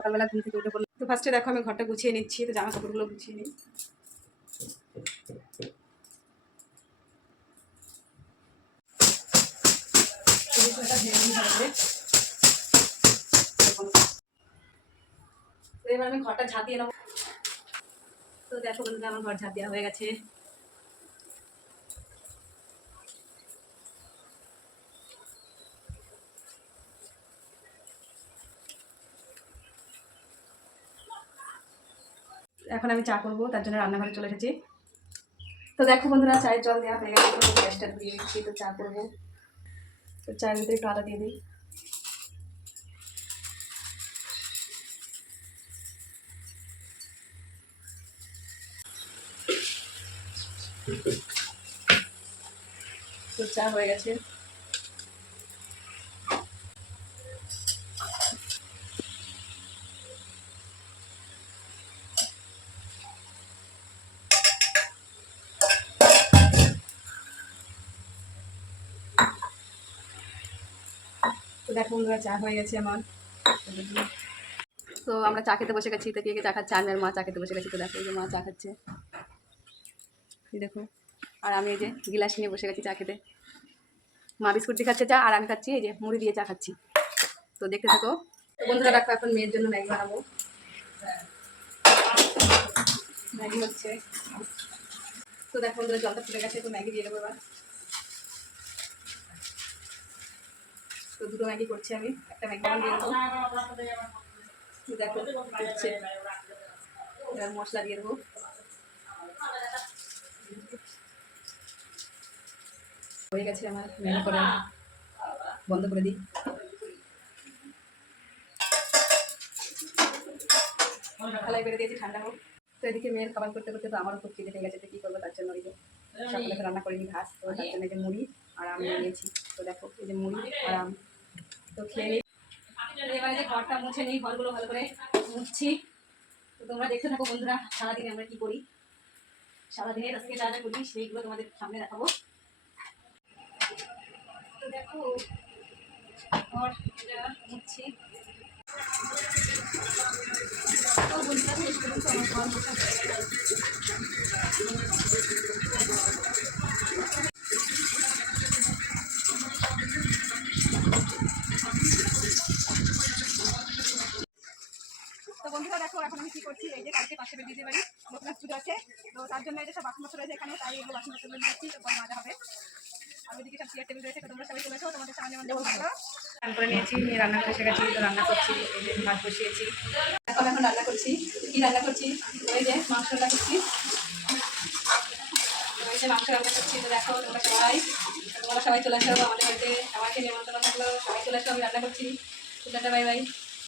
সকালবেলা ঘুম থেকে উঠে পড়লাম। তো ফার্স্টে দেখো আমি ঘরটা গুছিয়ে নিচ্ছি, তো জামা কাপড়গুলো গুছিয়ে নিই। এবার আমি ঘরটা ঝাঁপ দিয়ে নেবো। তো দেখো বন্ধুরা আমার ঘর ঝাঁপ দেওয়া হয়ে গেছে। এখন আমি চা করবো, তার জন্য রান্নাঘরে চলে এসেছি। তো দেখো বন্ধুরা চায়ের জল দেওয়া হয়ে গেছে, গ্যাসটা ধরিয়ে দিচ্ছি। তো চা করবো, তো চায়ের ভিতরে একটু আদা দিয়ে দিই। তো চা হয়ে গেছে। তো দেখো বন্ধুরা চা হয়ে গেছে আমার। তো আমরা চা খেতে বসে গেছি। তো কে চা খাচ্ছে? আমি আর মা চা খেতে বসে গেছি। তো দেখো এই যে মা চা খাচ্ছে, দেখো। আর আমি এই যে গিলাস নিয়ে বসে গেছি চা খেতে। মা বিস্কুট দিয়ে খাচ্ছে চা, আর আমি খাচ্ছি এই যে মুড়ি দিয়ে চা খাচ্ছি। তো দেখতে থাকো। তো বন্ধুরা দেখো এখন মেয়ের জন্য ম্যাগি বানাবো। ম্যাগি হচ্ছে। তো দেখো বন্ধুরা জলটা ফুটে গেছে, তো ম্যাগি দিয়ে দেবো এবার। তো দুটো ম্যাগি করছি আমি, একটা ম্যাগি দিয়ে দেবো। দেখো হচ্ছে, এবার মশলা দিয়ে দেবো। হয়ে গেছে আমার, ম্যাগি করে বন্ধ করে দিই। খালাই বেড়ে দিয়েছি, ঠান্ডা হোক। তো এদিকে মেয়ের খাবার করতে করতে তো আমারও খুব খিদে পেয়ে গেছে। তো কী করবো, তার জন্য ওই যে সকালে তো রান্না করিনি ঘাস, তো তার জন্য এই যে মুড়ি আর আম নিয়েছি। তো দেখো এই যে মুড়ি আর আম, তো খেয়ে নিই। এবারে যে ঘরটা মুছে নিই, ঘরগুলো ভালো করে মুছছি। তো তোমরা দেখতে থাকো বন্ধুরা সারাদিনে আমরা কী করি। সারাদিনে আজকে যা যা করি সেইগুলো তোমাদের সামনে দেখাবো। তো দেখো ঘর মুছছি। তো বন্ধুরা শেষ পর্যন্ত আমার ঘর মোছা হয়ে গেল। তো বন্ধুরা দেখো এখন আমি কি করছি, এই যে কালকে পাশে দিতে পারি লোকনাথ পুজো আছে। তো তার জন্য এই যে সব বাসন পত্র রয়েছে এখানে, তাই এগুলো বাসন পত্রগুলো নিচ্ছি, তারপর মাজা হবে। আর ওইদিকে সব চেয়ার টেবিল রয়েছে। তো তোমরা সবাই চলে এসো, তোমাদের সামনে মধ্যে ভালো রান্না করে নিয়েছি, রান্না করে এসে গেছি। তো রান্না করছি, এই যে ভাত বসিয়েছি। এখন রান্না করছি। কি রান্না করছি? ওই যে মাংস রান্না করছি। ওই যে মাংস রান্না করছি। তো দেখো তোমরা সবাই চলে আসো আমাদের বাড়িতে। সবাইকে নেমন্তন্ন থাকলো, সবাই চলে আসো, আমি রান্না করছি। তো টাটা, বাই বাই।